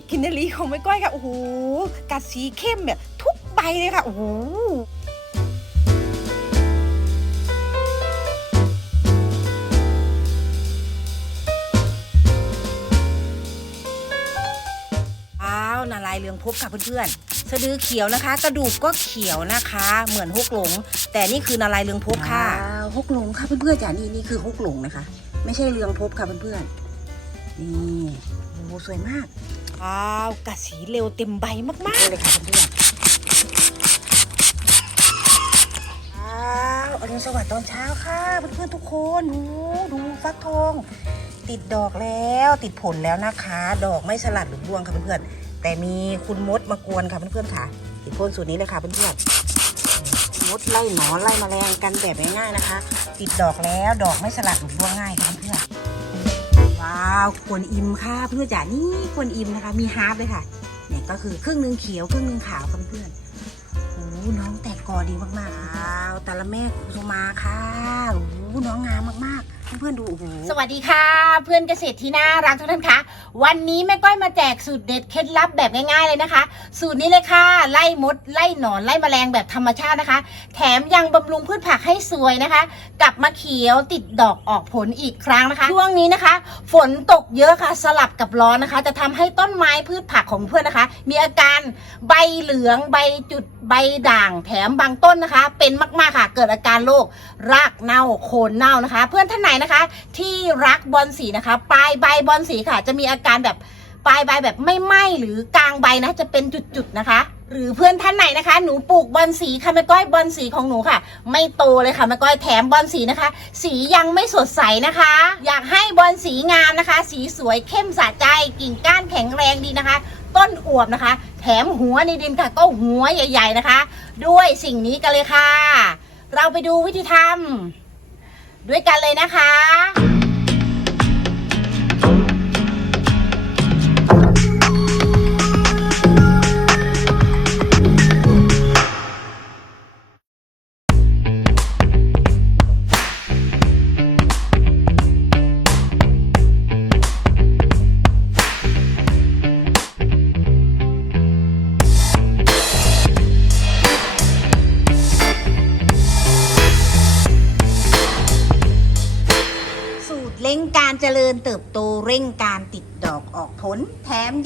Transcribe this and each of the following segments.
กกินนารีของแม่ก้อยค่ะโอ้โหกัดสีเข้มแบบทุกใบเลยค่ะโอ้โหอ้าวนาลายเรืองพบค่ะเพื่อนๆ สะดือเขียวนะคะ กระดูกก็เขียวนะคะ เหมือนฮกหลง แต่นี่คือนาลายเรืองพบค่ะฮกหลงค่ะเพื่อนๆจ้ะนี่นี่คือฮกหลงนะคะ ไม่ใช่เรืองพบค่ะเพื่อนๆ นี่โอ้โหสวยมาก ว้าวกัดสีเร็วเต็มใบมากดูเลยค่ะเพื่อนๆว้าวอรุณสวัสดิ์ตอนเช้าค่ะเพื่อนๆทุกคนดูดูฟักทอง ติดดอกแล้วติดผลแล้วนะคะ ดอกไม่สลัดหรือร่วงค่ะเพื่อนๆแต่มีคุณมดมากวนค่ะเพื่อนๆค่ะติดพ่นสูตรนี้เลยค่ะเพื่อนๆมดไล่หนอนไล่แมลงกันแบบง่ายๆนะคะ ติดดอกแล้วดอกไม่สลัดหรือร่วงง่ายค่ะาวควรอิมค่ะเพื่อนจ๋านี่ควรอิมนะคะ มีฮาร์ปเลยค่ะเนี่ยก็คือครึ่งหนึ่งเขียวครึ่งหนึ่งขาวค่ะเพื่อนๆโอ้น้องแตกกอดีมากๆค่ะว้าวตาละแม่คุสุมาค่ะโอ้น้องงามมากๆ เพื่อนดูโอ้โหสวัสดีค่ะ เพื่อนเกษตรที่น่ารักทุกท่านคะวันนี้แม่ก้อยมาแจกสูตรเด็ดเคล็ดลับแบบง่ายๆเลยนะคะ สูตรนี้เลยค่ะ ไล่มด ไล่หนอนไล่แมลงแบบธรรมชาตินะคะ แถมยังบำรุงพืชผักให้สวยนะคะ กลับมาเขียวติดดอกออกผลอีกครั้งนะคะช่วงนี้นะคะ ฝนตกเยอะค่ะสลับกับร้อนนะคะ จะทำให้ต้นไม้พืชผักของเพื่อนนะคะ มีอาการใบเหลืองใบจุดใบด่าง แถมบางต้นนะคะ เป็นมากๆค่ะ เกิดอาการโรครากเน่าโคนเน่านะคะ เพื่อนท่านไหนนะคะ ที่รักบอลสีนะคะ ปลายใบบอลสีค่ะ จะมีอาการแบบปลายใบแบบไม่ไหม้หรือกลางใบนะจะเป็นจุดๆนะคะ หรือเพื่อนท่านไหนนะคะ หนูปลูกบอลสีค่ะแม่ก้อยบอลสีของหนูค่ะ ไม่โตเลยค่ะแม่ก้อยแถมบอลสีนะคะ สียังไม่สดใสนะคะ อยากให้บอลสีงามนะคะ สีสวยเข้มสะใจกิ่งก้านแข็งแรงดีนะคะ ต้นอวบนะคะ แถมหัวในดินค่ะ ก็หัวใหญ่ ๆนะคะ ด้วยสิ่งนี้กันเลยค่ะ เราไปดูวิธีทำ ด้วยกันเลยนะคะ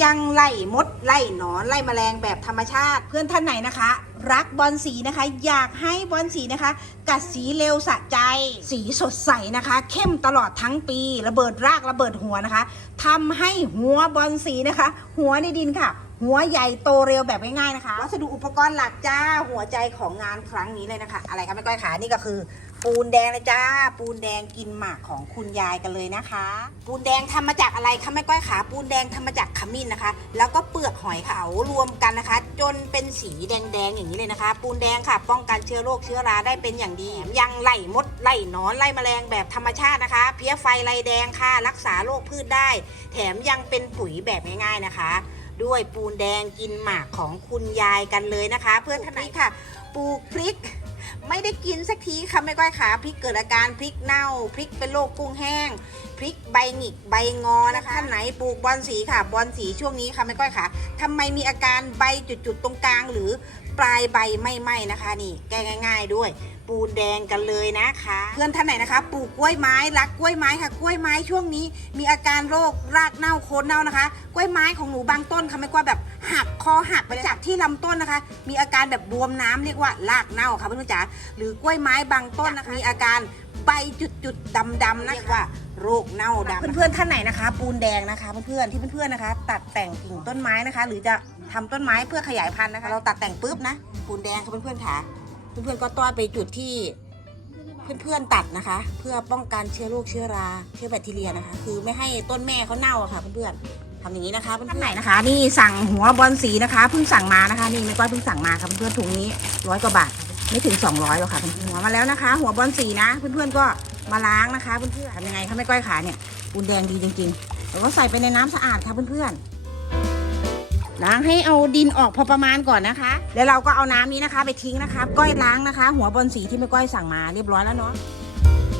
ยังไล่มดไล่หนอนไล่แมลงแบบธรรมชาติ เพื่อนท่านไหนนะคะ รักบอลสีนะคะ อยากให้บอลสีนะคะ กัดสีเร็วสะใจ สีสดใสนะคะ เข้มตลอดทั้งปี ระเบิดรากระเบิดหัวนะคะทำให้หัวบอลสีนะคะ หัวในดินค่ะ หัวใหญ่โตเร็วแบบง่ายๆนะคะวัสดุอุปกรณ์หลักจ้าหัวใจของงานครั้งนี้เลยนะคะ อะไรคะแม่ก้อยขานี่ก็คือ ปูนแดงเลยจ้า ปูนแดงกินหมากของคุณยายกันเลยนะคะ ปูนแดงทำมาจากอะไรคะแม่ก้อยขาปูนแดงทำมาจากขมิ้นนะคะ แล้วก็เปลือกหอยเขารวมกันนะคะ จนเป็นสีแดงๆอย่างนี้เลยนะคะ ปูนแดงค่ะ ป้องกันเชื้อโรคเชื้อราได้เป็นอย่างดี ยังไล่มดไล่หนอนไล่แมลงแบบธรรมชาตินะคะ เพี้ยไฟไรแดงค่ะ รักษาโรคพืชได้ แถมยังเป็นปุ๋ยแบบง่ายๆนะคะ ด้วยปูนแดงกินหมากของคุณยายกันเลยนะคะ เพื่อนท่านไหนค่ะ ปลูกพริก ไม่ได้กินสักทีค่ะแม่ก้อยขาพริกเกิดอาการพริกเน่าพริกเป็นโรคกุ้งแห้งพริกใบหงิกใบงอนะคะท่านไหนปลูกบอนสีค่ะบอนสีช่วงนี้ค่ะแม่ก้อยขาทำไมมีอาการใบจุดๆตรงกลางหรือปลายใบไม่ไหม้นะคะ นี่แก้ง่าย ๆด้วย ปูนแดงกันเลยนะคะ เพื่อนท่านไหนนะคะ ปลูกกล้วยไม้รักกล้วยไม้ค่ะ กล้วยไม้ช่วงนี้ มีอาการโรครากเน่าโคนเน่านะคะ กล้วยไม้ของหนูบางต้นค่ะไม่ก้อยแบบหักคอหักไปจากที่ลำต้นนะคะ มีอาการแบบบวมน้ำเรียกว่ารากเน่าค่ะเพื่อนๆจ๋าหรือกล้วยไม้บางต้นนะคะมีอาการใบจุดๆดำๆนะคะเรียกว่าโรคเน่าดำเพื่อนๆท่านไหนนะคะ ปูนแดงนะคะเพื่อนๆที่เพื่อนๆนะคะ ตัดแต่งกิ่งต้นไม้นะคะ หรือจะทำต้นไม้เพื่อขยายพันธุ์นะคะ เราตัดแต่งปุ๊บนะปูนแดงค่ะเพื่อนๆค่ะ เพื่อนๆก็ต้อนไปจุดที่เพื่อนๆตัดนะคะ เพื่อป้องกันเชื้อโรคเชื้อรา เชื้อแบคทีเรียนะคะ คือไม่ให้ต้นแม่เขาเน่าอะค่ะเพื่อนๆทำอย่างนี้นะคะเพื่อนๆไหนนะคะ นี่สั่งหัวบอลสีนะคะเพิ่งสั่งมานะคะ นี่ไม่ก้อยเพิ่งสั่งมาค่ะเพื่อนๆถุงนี้ร้อยกว่าบาทไม่ถึง 200หรอกค่ะเพื่อนๆหัวมาแล้วนะคะ หัวบอลสีนะ เพื่อนๆก็มาล้างนะคะเพื่อนๆทำยังไงคะไม่ก้อยขาเนี่ยปูนแดงดีจริงๆแล้วก็ใส่ไปในน้ำสะอาดค่ะเพื่อนๆ ล้างให้เอาดินออกพอประมาณก่อนนะคะ แล้วเราก็เอาน้ำนี้นะคะ ไปทิ้งนะคะ ก้อยล้างนะคะ หัวบอลสีที่แม่ก้อยสั่งมาเรียบร้อยแล้วเนาะ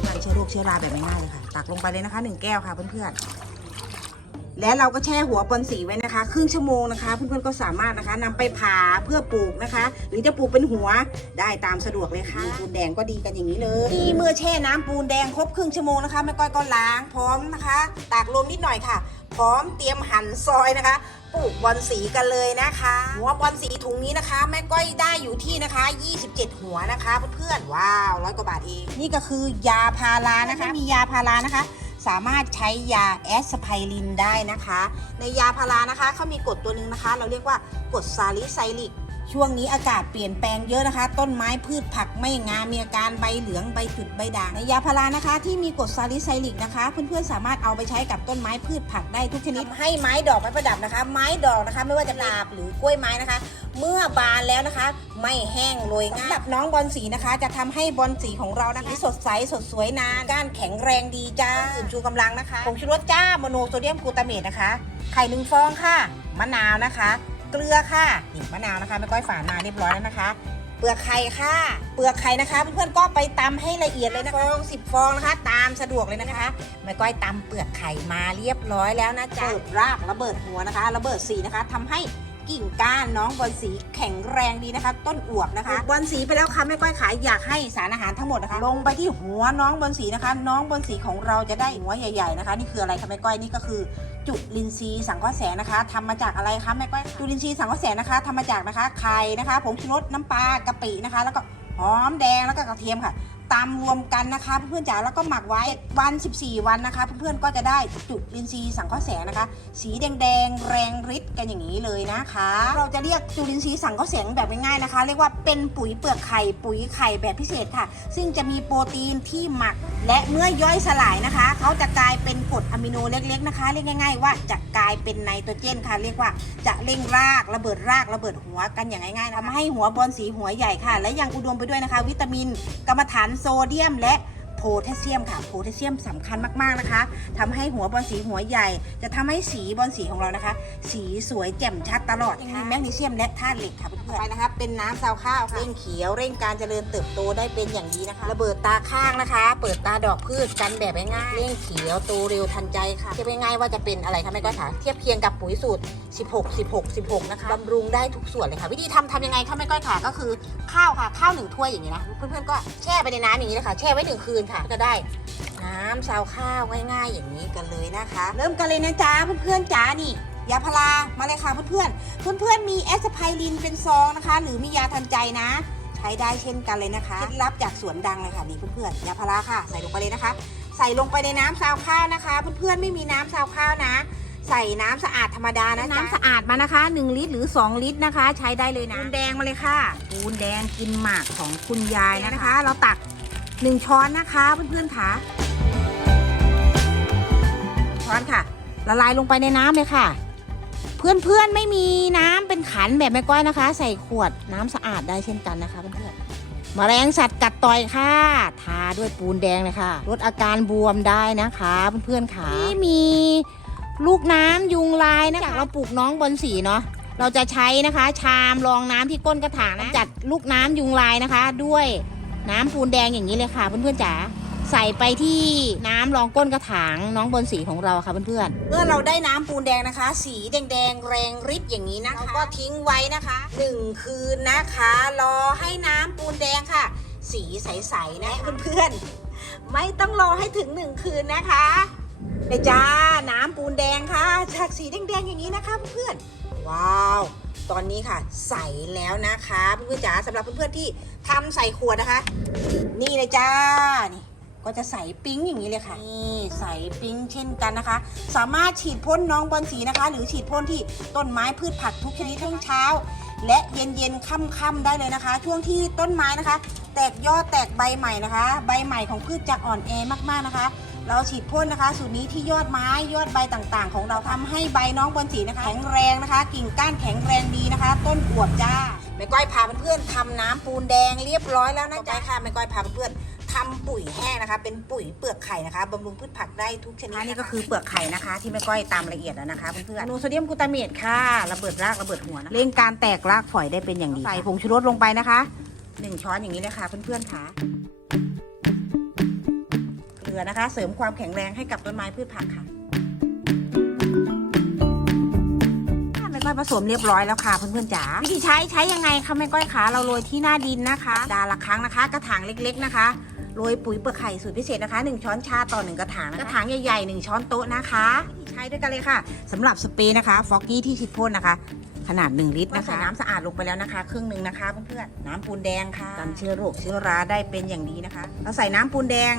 กันเชื้อโรคเชื้อราแบบง่ายๆเลยค่ะ ตักลงไปเลยนะคะหนึ่งแก้วค่ะเพื่อนๆ และเราก็แช่หัวบอลสีไว้นะคะ ครึ่งชั่วโมงนะคะ เพื่อนๆก็สามารถนะคะนำไปผ่าเพื่อปลูกนะคะ หรือจะปลูกเป็นหัวได้ตามสะดวกเลยค่ะ ปูนแดงก็ดีกันอย่างนี้เลยนี่เมื่อแช่น้ำปูนแดงครบครึ่งชั่วโมงนะคะแม่ก้อยก็ล้างพร้อมนะคะ ตากลมนิดหน่อยค่ะ พร้อมเตรียมหั่นซอยนะคะปลูกบอลสีกันเลยนะคะ หัวบอลสีถุงนี้นะคะ แม่ก้อยได้อยู่ที่นะคะ 27 หัวนะคะเพื่อนๆว้าวร้อยกว่าบาทเองนี่ก็คือยาพารานะคะมียาพารานะคะ สามารถใช้ยาแอสไพรินได้นะคะ ในยาพารานะคะเขามีกรดตัวหนึ่งนะคะ เราเรียกว่ากรดซาลิไซลิก ช่วงนี้อากาศเปลี่ยนแปลงเยอะนะคะ ต้นไม้พืชผักไม่งามมีอาการใบเหลืองใบจุดใบด่างในยาพารานะคะ ที่มีกรดซาลิไซลิกนะคะ เพื่อนๆสามารถเอาไปใช้กับต้นไม้พืชผักได้ทุกชนิดให้ไม้ดอกไม้ประดับนะคะ ไม้ดอกนะคะ ไม่ว่าจะลาบหรือกล้วยไม้นะคะ เมื่อบานแล้วนะคะ ไม่แห้งโรยง่ายสำหรับน้องบอลสีนะคะ จะทำให้บอลสีของเรานะคะสดใสสดสวยนานก้านแข็งแรงดีจ้าอื่นชูกำลังนะคะผงชูรสจ้าโมโนโซเดียมกลูตาเมตนะคะ ไข่หนึ่งฟองค่ะมะนาวนะคะ เกลือค่ะนี่มะนาวนะคะไม่ก้อยฝานมาเรียบร้อยแล้วนะคะ เปลือกไข่ค่ะ เปลือกไข่นะคะเพื่อนๆก็ไปตำให้ละเอียดเลยนะคะฟองสิบฟองนะคะ ตามสะดวกเลยนะคะแม่ก้อยตำเปลือกไข่มาเรียบร้อยแล้วนะจ๊ะเปิดรากระเบิดหัวนะคะ ระเบิดสีนะคะทำให้ กิ่งก้านน้องบอลสีแข็งแรงดีนะคะ ต้นอวบนะคะ บอลสีไปแล้วค่ะแม่ก้อยขายอยากให้สารอาหารทั้งหมดนะคะ ลงไปที่หัวน้องบอลสีนะคะ น้องบอลสีของเราจะได้หัวใหญ่ ๆนะคะ นี่คืออะไรคะแม่ก้อยนี่ก็คือ จุลินทรีย์สังเคราะห์แสงนะคะทำมาจากอะไรคะแม่ก้อยจุลินทรีย์สังเคราะห์แสงนะคะทำมาจากนะคะไข่นะคะผงชูรสน้ำปลากะปินะคะ แล้วก็หอมแดงแล้วก็กระเทียมค่ะ ตามรวมกันนะคะเพื่อนๆจ๋าแล้วก็หมักไว้วัน 14 วันนะคะ เพื่อนๆก็จะได้จุลินทรีย์สังเคราะห์แสงนะคะ สีแดงๆแรงฤทธิ์กันอย่างนี้เลยนะคะ เราจะเรียกจุลินทรีย์สังเคราะห์แสงแบบง่ายๆนะคะ เรียกว่าเป็นปุ๋ยเปลือกไข่ปุ๋ยไข่แบบพิเศษค่ะ ซึ่งจะมีโปรตีนที่หมักและเมื่อย่อยสลายนะคะเขาจะกลายเป็นกรดอะมิโนเล็กๆนะคะเรียกง่าย ๆ ว่าจะกลายเป็นไนโตรเจนค่ะ เรียกว่าจะเร่งรากระเบิดรากระเบิดหัวกันอย่างง่ายๆทำให้หัวบอลสีหัวใหญ่ค่ะ และยังอุดมไปด้วยนะคะ วิตามินกรรมฐานโซเดียมและ แทสเซียมค่ะโพแทสเซียมสำคัญมากๆนะคะทำให้หัวบอลสีหัวใหญ่ จะทำให้สีบอลสีของเรานะคะ สีสวยแจ่มชัดตลอดมีแมกนีเซียมและธาตุเหล็กค่ะเพื่อนๆไปนะคะเป็นน้ำซาวข้าวค่ะเร่งเขียวเร่งการเจริญเติบโตได้เป็นอย่างดีนะคะ ระเบิดตาข้างนะคะ เปิดตาดอกพืชกันแบบง่ายๆเร่งเขียวโตเร็วทันใจค่ะเทียบง่ายๆว่าจะเป็นอะไรคะแม่ก้อยคะเทียบเคียงกับปุ๋ยสูตร 16 16 16นะคะบำรุงได้ทุกส่วนเลยค่ะ วิธีทำทำยังไงคะแม่ก้อยค่ะก็คือข้าวค่ะข้าวหนึ่งถ้วยอย่างนี้นะเพื่อนๆก็แช่ไปในน้ำอย่างนี้เลยค่ะแช่ไว้หนึ่งคืนค่ะก็ได้น้ำซาวข้าวง่ายๆอย่างนี้กันเลยนะคะ เริ่มกันเลยนะจ๊ะเพื่อนๆจ๋านี่ยาพารามาเลยค่ะเพื่อนๆเพื่อนๆมีแอสไพรินเป็นซองนะคะ หรือมียาทันใจนะ ใช้ได้เช่นกันเลยนะคะเคล็ดลับจากสวนดังเลยค่ะนี่เพื่อนๆยาพาราค่ะใส่ลงไปเลยนะคะ ใส่ลงไปในน้ำซาวข้าวนะคะ เพื่อนๆไม่มีน้ำซาวข้าวนะใส่น้ำสะอาดธรรมดานะน้ำสะอาดมานะคะ 1 ลิตรหรือ 2 ลิตรนะคะ ใช้ได้เลยนะปูนแดงมาเลยค่ะปูนแดงกินหมากของคุณยายนะคะ เราตัก 1ช้อนนะคะเพื่อนๆค่ะช้อนค่ะ ละลายลงไปในน้ำเลยค่ะ เพื่อนๆไม่มีน้ำเป็นขันแบบแม่ก้อยนะคะ ใส่ขวดน้ำสะอาดได้เช่นกันนะคะเพื่อนๆแมลงสัตว์กัดต่อยค่ะ ทาด้วยปูนแดงเลยค่ะลดอาการบวมได้นะคะเพื่อนๆค่ะที่มีลูกน้ำยุงลายนะคะจากเราปลูกน้องบนสีเนาะเราจะใช้นะคะ ชามรองน้ำที่ก้นกระถางนะจัดลูกน้ำยุงลายนะคะ ด้วย น้ำปูนแดงอย่างนี้เลยค่ะเพื่อนๆจ๋าใส่ไปที่น้ำรองก้นกระถางน้องบนสีของเราค่ะเพื่อนๆเมื่อเราได้น้ำปูนแดงนะคะ สีแดงๆแรงฤทธิ์อย่างนี้นะคะก็ทิ้งไว้นะคะหนึ่งคืนนะคะรอให้น้ำปูนแดงค่ะ สีใสๆนะเพื่อนๆไม่ต้องรอให้ถึงหนึ่งคืนนะคะไปจ้าน้ำปูนแดงค่ะจากสีแดงๆอย่างนี้นะคะเพื่อนๆว้าว ตอนนี้ค่ะ ใส่แล้วนะคะเพื่อนๆจ๋าสำหรับเพื่อนๆที่ทำใส่ขวดนะคะ นี่เลยจ้านี่ก็จะใส่ปิ๊งอย่างนี้เลยค่ะนี่ใส่ปิ๊งเช่นกันนะคะ สามารถฉีดพ่นน้องบอลสีนะคะ หรือฉีดพ่นที่ต้นไม้พืชผักทุกชนิดทั้งเช้า และเย็นเย็นๆค่ำๆได้เลยนะคะ ช่วงที่ต้นไม้นะคะ แตกยอดแตกใบใหม่นะคะ ใบใหม่ของพืชจะอ่อนแอมากๆนะคะ เราฉีดพ่นนะคะ สูตรนี้ที่ยอดไม้ยอดใบต่างๆ ของเราทำให้ใบน้องบอลสีนะคะ แข็งแรงนะคะ กิ่งก้านแข็งแรงดีนะคะ ต้นอวบจ้าแม่ก้อยพาเพื่อนๆทำน้ำปูนแดงเรียบร้อยแล้วนะจ๊ะค่ะแม่ก้อยพาเพื่อนๆทำปุ๋ยแห้งนะคะ เป็นปุ๋ยเปลือกไข่นะคะบำรุงพืชผักได้ทุกชนิดนี่ก็คือเปลือกไข่นะคะ ที่แม่ก้อยตามละเอียดแล้วนะคะเพื่อนๆโนโซเดียมกลูตาเมตค่ะระเบิดรากระเบิดหัวนะเร่งการแตกรากฝอยได้เป็นอย่างดีใส่ผงชูรสลงไปนะคะหนึ่งช้อนอย่างนี้เลยค่ะเพื่อนๆค่ะเก ลือนะคะ เสริมความแข็งแรงให้กับต้นไม้พืชผักค่ะอยผสมเรียบร้อยแล้วค่ะเพื่อนๆจ๋าวิธีใช้ใช้ยังไงคะแม่ก้อยขาเราโรยที่หน้าดินนะคะดาละครั้งนะคะ กระถางเล็กๆนะคะโรยปุ๋ยเปลือกไข่สูตรพิเศษนะคะ 1 ช้อนชาต่อ 1 กระถางนะคะกระถางใหญ่ๆ 1 ช้อนโต๊ะนะคะวิธีใช้ด้วยกันเลยค่ะสำหรับสเปรย์นะคะฟอกกี้ที่ฉีดพ่นนะคะ ขนาด 1 ลิตรนะคะใส่น้ำสะอาดลงไปแล้วนะคะ ครึ่งหนึ่งนะคะเพื่อนๆน้ำปูนแดงค่ะกันเชื้อโรคเชื้อราได้เป็นอย่างดีนะคะ เราใส่น้ำปูนแดง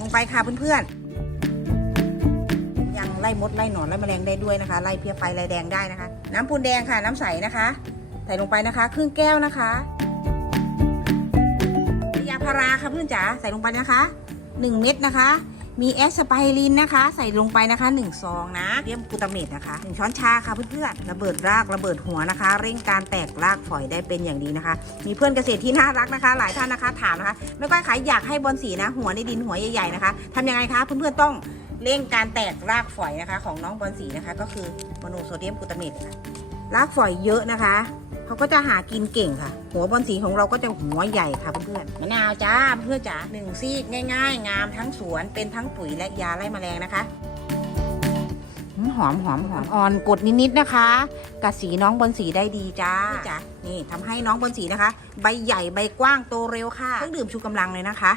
ลงไปค่ะเพื่อนๆ ยังไล่มดไล่หนอนไล่แมลงได้ด้วยนะคะ ไล่เพี้ยไฟไล่แดงได้นะคะ น้ำปูนแดงค่ะ น้ำใสนะคะ ใส่ลงไปนะคะ ครึ่งแก้วนะคะยาพาราค่ะเพื่อนจ๋าใส่ลงไปนะคะ 1 เม็ดนะคะ มีแอสไพรินนะคะ ใส่ลงไปนะคะ1ซองนะเรียมกูตาเมตนะคะ1ช้อนชาค่ะเพื่อนๆระเบิดรากระเบิดหัวนะคะ เร่งการแตกรากฝอยได้เป็นอย่างดีนะคะ มีเพื่อนเกษตรที่น่ารักนะคะ หลายท่านนะคะถามนะคะไม่ก้อยขายอยากให้บอลสีนะ หัวในดินหัวใหญ่ๆนะคะทำยังไงคะเพื่อนๆต้องเร่งการแตกรากฝอยนะคะ ของน้องบอลสีนะคะ ก็คือโมโนโซเดียมกูตาเมตค่ะ รากฝอยเยอะนะคะเขาก็จะหากินเก่งค่ะ หัวบอลสีของเราก็จะหัวใหญ่ค่ะเพื่อนๆมะนาวจ้าเพื่อนจ๋าหนึ่งซีกง่าย ๆ งามทั้งสวนเป็นทั้งปุ๋ยและยาไล่แมลงนะคะหอมหอมหอมอ่อนกดนิดๆนะคะกัดสีน้องบอลสีได้ดีจ้าจ้ะนี่ทำให้น้องบอลสีนะคะ ใบใหญ่ใบกว้างโตเร็วค่ะเครื่องดื่มชูกำลังเลยนะคะ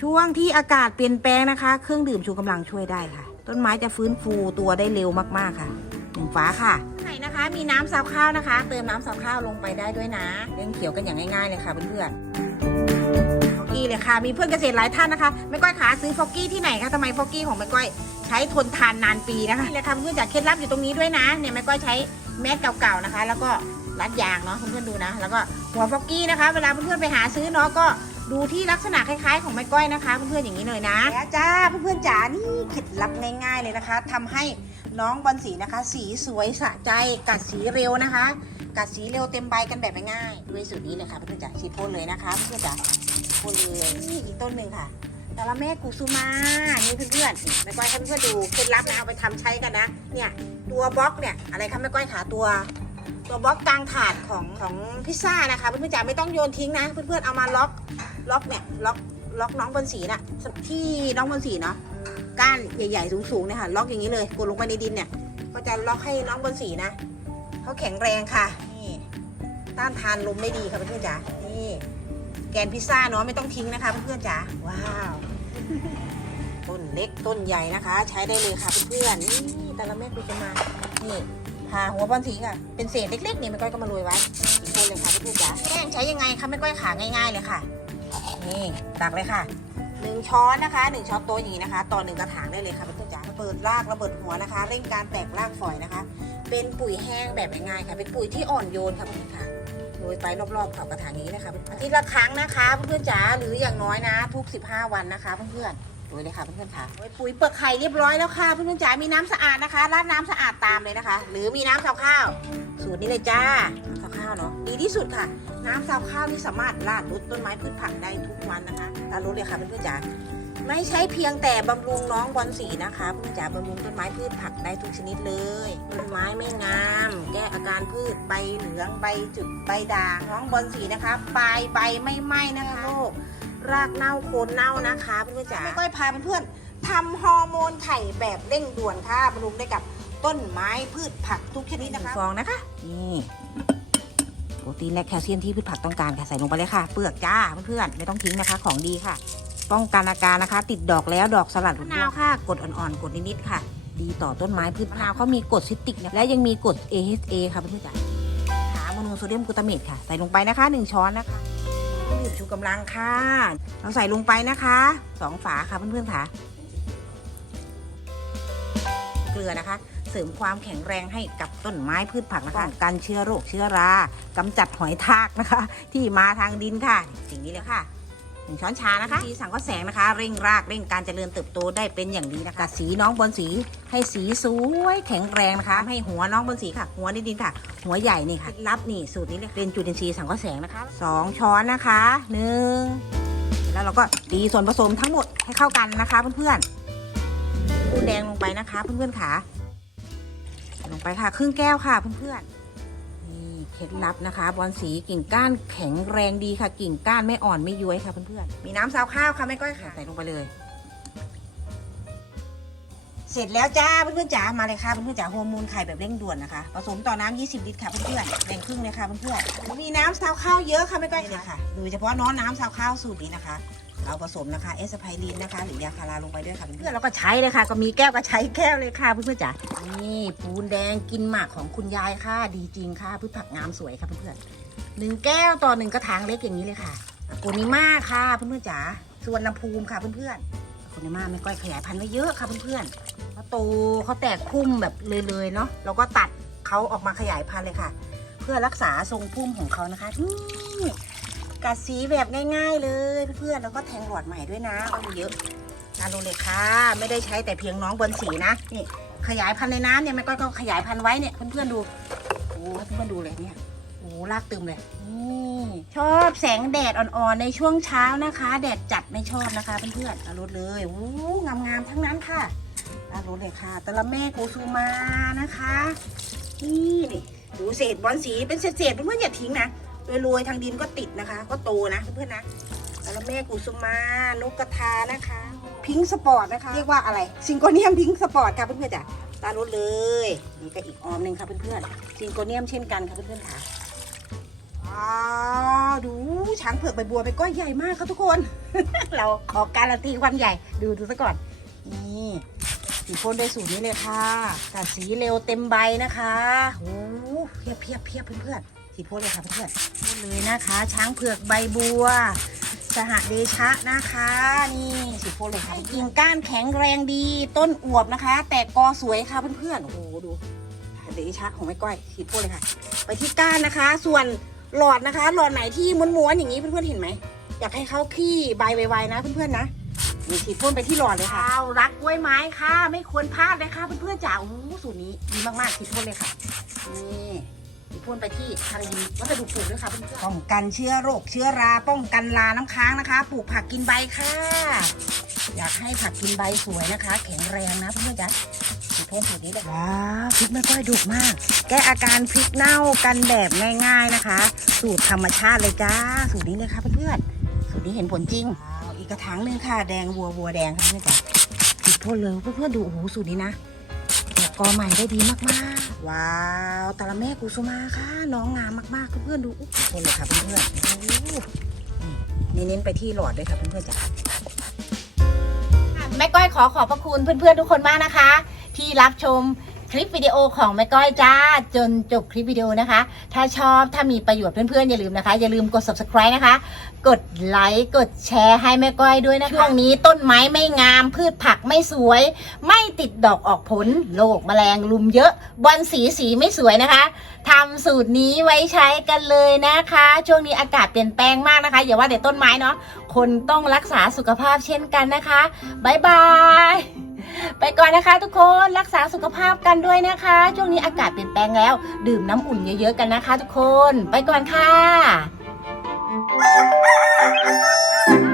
ช่วงที่อากาศเปลี่ยนแปลงนะคะ เครื่องดื่มชูกำลังช่วยได้ค่ะ ต้นไม้จะฟื้นฟูตัวได้เร็วมากๆค่ะ หนึ่งฟ้าค่ะไหนนะคะ มีน้ำซาวข้าวนะคะ เติมน้ำซาวข้าวลงไปได้ด้วยนะเลี้ยงเขียวกันอย่างง่ายๆเลยค่ะเพื่อนๆฟอกกี้เลยค่ะ มีเพื่อนเกษตรหลายท่านนะคะแม่ก้อยขาซื้อฟอกกี้ที่ไหนคะทำไมฟอกกี้ของแม่ก้อยใช้ทนทานนานปีนะคะนี่เลยค่ะเพื่อนจากเคล็ดลับอยู่ตรงนี้ด้วยนะเนี่ยแม่ก้อยใช้แมสเก่าๆนะคะ แล้วก็รัดยางเนาะเพื่อนๆดูนะ แล้วก็หัวฟอกกี้นะคะ เวลาเพื่อนๆไปหาซื้อเนาะก็ดูที่ลักษณะคล้ายๆ ของแม่ก้อยนะคะ เพื่อนๆอย่างนี้เลยนะแล้วจ้าเพื่อนๆจ๋านี่เคล็ดลับง่าย ๆเลยนะคะทำให้ น้องบอลสีนะคะ สีสวยสะใจกัดสีเร็วนะคะ กัดสีเร็วเต็มใบกันแบบง่ายด้วยสูตรนี้เลยค่ะเพื่อนจ๋าชีพ่นเลยนะคะเพื่อนจ๋าพ่นเลยนี่อีกต้นหนึ่งค่ะแต่ละแม่กุสุมานี่เพื่อนๆแม่ก้อยให้เพื่อนดูเคล็ดลับนะเอาไปทำใช้กันนะเนี่ยตัวบล็อกเนี่ยอะไรคะแม่ก้อยขาตัว ตัวบล็อกกลางถาดของของพิซซ่านะคะเพื่อนๆจ๋าไม่ต้องโยนทิ้งนะ เพื่อนๆเอามาล็อกล็อกเนี่ยล็อกล็อกน้องบอลสีน่ะที่น้องบอลสีเนาะ ก้านใหญ่ๆสูงๆเนี่ยค่ะ ล็อกอย่างนี้เลยกดลงไปในดินเนี่ย ก็จะล็อกให้น้องบนสีนะเขาแข็งแรงค่ะนี่ต้านทานลมได้ดีค่ะเพื่อนๆจ๋านี่แกนพิซซ่าเนาะไม่ต้องทิ้งนะคะเพื่อนๆจ๋าว้าวต้นเล็กต้นใหญ่นะคะ ใช้ได้เลยค่ะเพื่อนๆนี่แต่ละแม่กูจะมานี่ผ่าหัวบอลสีค่ะเป็นเศษเล็กๆนี่แม่ก้อยก็มาโรยไว้อีกคนเลยค่ะเพื่อนๆจ๋าแป้งใช้ยังไงคะแม่ก้อยขาง่าย ๆเลยค่ะ นี่ตักเลยค่ะ หนึ่งช้อนนะคะหนึ่งช้อนโต๊ะอย่างนี้นะคะ ต่อหนึ่งกระถางได้เลยค่ะเพื่อนๆจ๋าระเบิดรากระเบิดหัวนะคะ เร่งการแตกรากฝอยนะคะ เป็นปุ๋ยแห้งแบบง่ายๆค่ะ เป็นปุ๋ยที่อ่อนโยนค่ะเพื่อนค่ะโรยไปรอบๆกับกระถางนี้นะคะอาทิตย์ละครั้งนะคะเพื่อนๆจ๋าหรืออย่างน้อยนะ ทุก 15 วันนะคะเพื่อนๆโรยเลยค่ะเพื่อนๆค่ะปุ๋ยเปลือกไข่เรียบร้อยแล้วค่ะเพื่อนๆจ๋ามีน้ำสะอาดนะคะราดน้ำสะอาดตามเลยนะคะ หรือมีน้ำซาวข้าวสูตรนี้เลยจ้า ข้าวเนาะดีที่สุดค่ะ น้ำซาวข้าวที่สามารถราดรดต้นไม้พืชผักได้ทุกวันนะคะราดรดเลยค่ะเพื่อนๆจ๋าไม่ใช่เพียงแต่บำรุงน้องบอลสีนะคะเพื่อนจะบำรุงต้นไม้พืชผักได้ทุกชนิดเลย ต้นไม้ไม่งาม แก้อาการพืชใบเหลืองใบจุดใบด่างน้องบอลสีนะคะปลายใบไม่ไหม้นะคะโรครากเน่าโคนเน่านะคะเพื่อนจ๋าไม่ก้อยพาเพื่อนๆทำฮอร์โมนไข่แบบเร่งด่วนค่ะบำรุงได้กับต้นไม้พืชผักทุกชนิดนะคะฟองนะคะนี่ โปรตีนและแคลเซียมที่พืชผักต้องการค่ะใส่ลงไปเลยค่ะ เปลือกจ้าเพื่อนๆไม่ต้องทิ้งนะคะ ของดีค่ะ ป้องกันอาการนะคะ ติดดอกแล้วดอกสลัดมะนาวค่ะ กดอ่อนๆ กดนิดๆค่ะ ดีต่อต้นไม้พืชมะนาวเขามีกรดซิตริกนะและยังมีกรด AHA ค่ะเพื่อนๆจ๋าขาโมโนโซเดียมกลูตาเมตค่ะใส่ลงไปนะคะ 1 ช้อนนะคะดื่มชูกำลังค่ะ เราใส่ลงไปนะคะสองฝาค่ะเพื่อนๆค่ะ เกลือนะคะ เสริมความแข็งแรงให้กับต้นไม้พืชผักนะคะกันเชื้อโรคเชื้อรากำจัดหอยทากนะคะ ที่มาทางดินค่ะ สิ่งนี้เลยค่ะหนึ่งช้อนชานะคะ สีสังก็แสงนะคะ เร่งรากเร่งการเจริญเติบโตได้เป็นอย่างดีนะคะ สีน้องบนสีให้สีสวยแข็งแรงนะคะ ให้หัวน้องบนสีค่ะ หัวในดินค่ะ หัวใหญ่นี่ค่ะเคล็ดลับนี่สูตรนี้เลยเป็นจุลินทรีย์สังก็แสงนะคะสองช้อนนะคะหนึ่งแล้วเราก็ตีส่วนผสมทั้งหมดให้เข้ากันนะคะเพื่อนๆปูนแดงลงไปนะคะเพื่อนๆค่ะ ลงไปค่ะ ครึ่งแก้วค่ะเพื่อนๆนี่เคล็ดลับนะคะ บอลสีกิ่งก้านแข็งแรงดีค่ะ กิ่งก้านไม่อ่อนไม่ย้วยค่ะเพื่อนๆมีน้ำซาวข้าวค่ะไม่ก้อยค่ะใส่ลงไปเลย เสร็จแล้วจ้าเพื่อนๆจ๋ามาเลยค่ะเพื่อนๆจ๋าฮอร์โมนไข่แบบเร่งด่วนนะคะผสมต่อน้ำ20 ลิตรค่ะเพื่อนๆแบ่งครึ่งเลยค่ะเพื่อนๆมีน้ำซาวข้าวเยอะค่ะไม่ก้อยเลยค่ะโดยเฉพาะน้องน้ำซาวข้าวสูตรนี้นะคะ เราผสมนะคะเอสไพรินนะคะ หรือยาคาราลงไปด้วยค่ะเพื่อนๆแล้วก็ใช้เลยค่ะ ก็มีแก้วก็ใช้แก้วเลยค่ะเพื่อนๆจ๋านี่ปูนแดงกินหมากของคุณยายค่ะ ดีจริงค่ะพืชผักงามสวยค่ะเพื่อนๆหนึ่งแก้วต่อหนึ่งกระถางเล็กอย่างนี้เลยค่ะโกนิมาค่ะเพื่อนๆจ๋าส่วนน้ำภูมิค่ะเพื่อนๆโกนิมาไม่ก้อยขยายพันธุ์ไว้เยอะค่ะเพื่อนๆเขาโตเขาแตกพุ่มแบบเลยๆเนาะเราก็ตัดเขาออกมาขยายพันธุ์เลยค่ะ เพื่อรักษาทรงพุ่มของเขานะคะนี่ กัดสีแบบง่ายๆเลยเพื่อนๆแล้วก็แทงหลอดใหม่ด้วยนะก็มีเยอะนาโรเลยค่ะ ไม่ได้ใช้แต่เพียงน้องบนสีนะนี่ขยายพันธุ์ในน้ำเนี่ยแม่ก้อยก็ขยายพันธุ์ไว้เนี่ยเพื่อนๆดูโอ้เพื่อนๆดูเลยเนี่ยโอ้ลากตึมเลยนี่ชอบแสงแดดอ่อนๆในช่วงเช้านะคะ แดดจัดไม่ชอบนะคะเพื่อนๆอารถเลยโอ้งามๆทั้งนั้นค่ะอารถเลยค่ะตะละแม่โกซูมานะคะนี่นี่ดูเศษบอลสีเป็นเศษๆเพื่อนๆอย่าทิ้งนะ โรยๆทางดินก็ติดนะคะ ก็โตนะเพื่อนๆนะแล้วแม่กุสุมานกกระทานะคะ พิงค์สปอร์ตนะคะ เรียกว่าอะไรซิงโกเนียมพิงค์สปอร์ตค่ะเพื่อนๆจ้ะตามรถเลยนี่ก็อีกออมหนึ่งค่ะเพื่อนๆซิงโกเนียมเช่นกันค่ะเพื่อนๆค่ะว้าวดูช้างเผือกใบบัวไปก้อยใหญ่มากค่ะทุกคน เราขอการันตีความใหญ่ดูดูซะก่อนนี่สีพ่นด้วยสูตรนี้เลยค่ะกัดสีเร็วเต็มใบนะคะโอ้เพียบเพียบเพียบเพื่อนๆ สีโพ่นเลยค่ะเพื่อนๆพ่นเลยนะคะ ช้างเผือกใบบัว สหเดชะนะคะ นี่สีโพ่นเลยค่ะกิ่งก้านแข็งแรงดี ต้นอวบนะคะ แตกกอสวยค่ะเพื่อนๆโอ้โหดูเดชะของแม่ก้อยสีพ่นเลยค่ะ ไปที่ก้านนะคะ ส่วนหลอดนะคะ หลอดไหนที่ม้วนๆอย่างนี้เพื่อนๆเห็นไหมอยากให้เขาขี้ใบไวๆนะเพื่อนๆนะนี่ฉีดพ่นไปที่หลอดเลยค่ะเอารักกล้วยไม้ค่ะ ไม่ควรพลาดเลยค่ะเพื่อนๆจ๋าโอ้สูตรนี้ดีมากๆฉีดพ่นเลยค่ะนี่ พ่นไปที่ทางดินวัสดุปลูกด้วยค่ะเพื่อนๆป้องกันเชื้อโรคเชื้อรา ป้องกันลาน้ำค้างนะคะ ปลูกผักกินใบค่ะ อยากให้ผักกินใบสวยนะคะ แข็งแรงนะเพื่อนๆจ๋าฉีดพ่นสูตรนี้เลยว้าวพริกไม่ค่อยดุมาก แก้อาการพริกเน่ากันแบบง่าย ๆนะคะ สูตรธรรมชาติเลยจ้า สูตรนี้เลยค่ะเพื่อนๆสูตรนี้เห็นผลจริงว้าวอีกกระถางหนึ่งค่ะ แดงวัววัวแดงค่ะเพื่อนจ้ะติดพ่นเลยเพื่อนๆดูโอ้โหสูตรนี้นะแต กกอใหม่ได้ดีมากๆ ว้าว ตาละแม่กุสุมาค่ะ น้องงามมากๆเพื่อนๆดูอุ๊ยพ่นเลยค่ะเพื่อนๆโอ้โหนี่เน้นๆไปที่หลอดเลยค่ะเพื่อนๆจ้ะแม่ก้อยขอขอบพระคุณเพื่อนๆทุกคนมากนะคะ ที่รับชมคลิปวิดีโอของแม่ก้อยจ้าจนจบคลิปวิดีโอนะคะ ถ้าชอบถ้ามีประโยชน์เพื่อนๆอย่าลืมนะคะ อย่าลืมกด subscribe นะคะ กดไลค์กดแชร์ให้แม่ก้อยด้วยนะคะช่วงนี้ต้นไม้ไม่งาม พืชผักไม่สวย ไม่ติดดอกออกผลโรคแมลงลุมเยอะบอลสีสีไม่สวยนะคะทำสูตรนี้ไว้ใช้กันเลยนะคะ ช่วงนี้อากาศเปลี่ยนแปลงมากนะคะ อย่าว่าแต่ต้นไม้เนาะคนต้องรักษาสุขภาพเช่นกันนะคะบายบายไปก่อนนะคะทุกคนรักษาสุขภาพกันด้วยนะคะ ช่วงนี้อากาศเปลี่ยนแปลงแล้ว ดื่มน้ำอุ่นเยอะๆกันนะคะ ทุกคนไปก่อนค่ะ Thank you.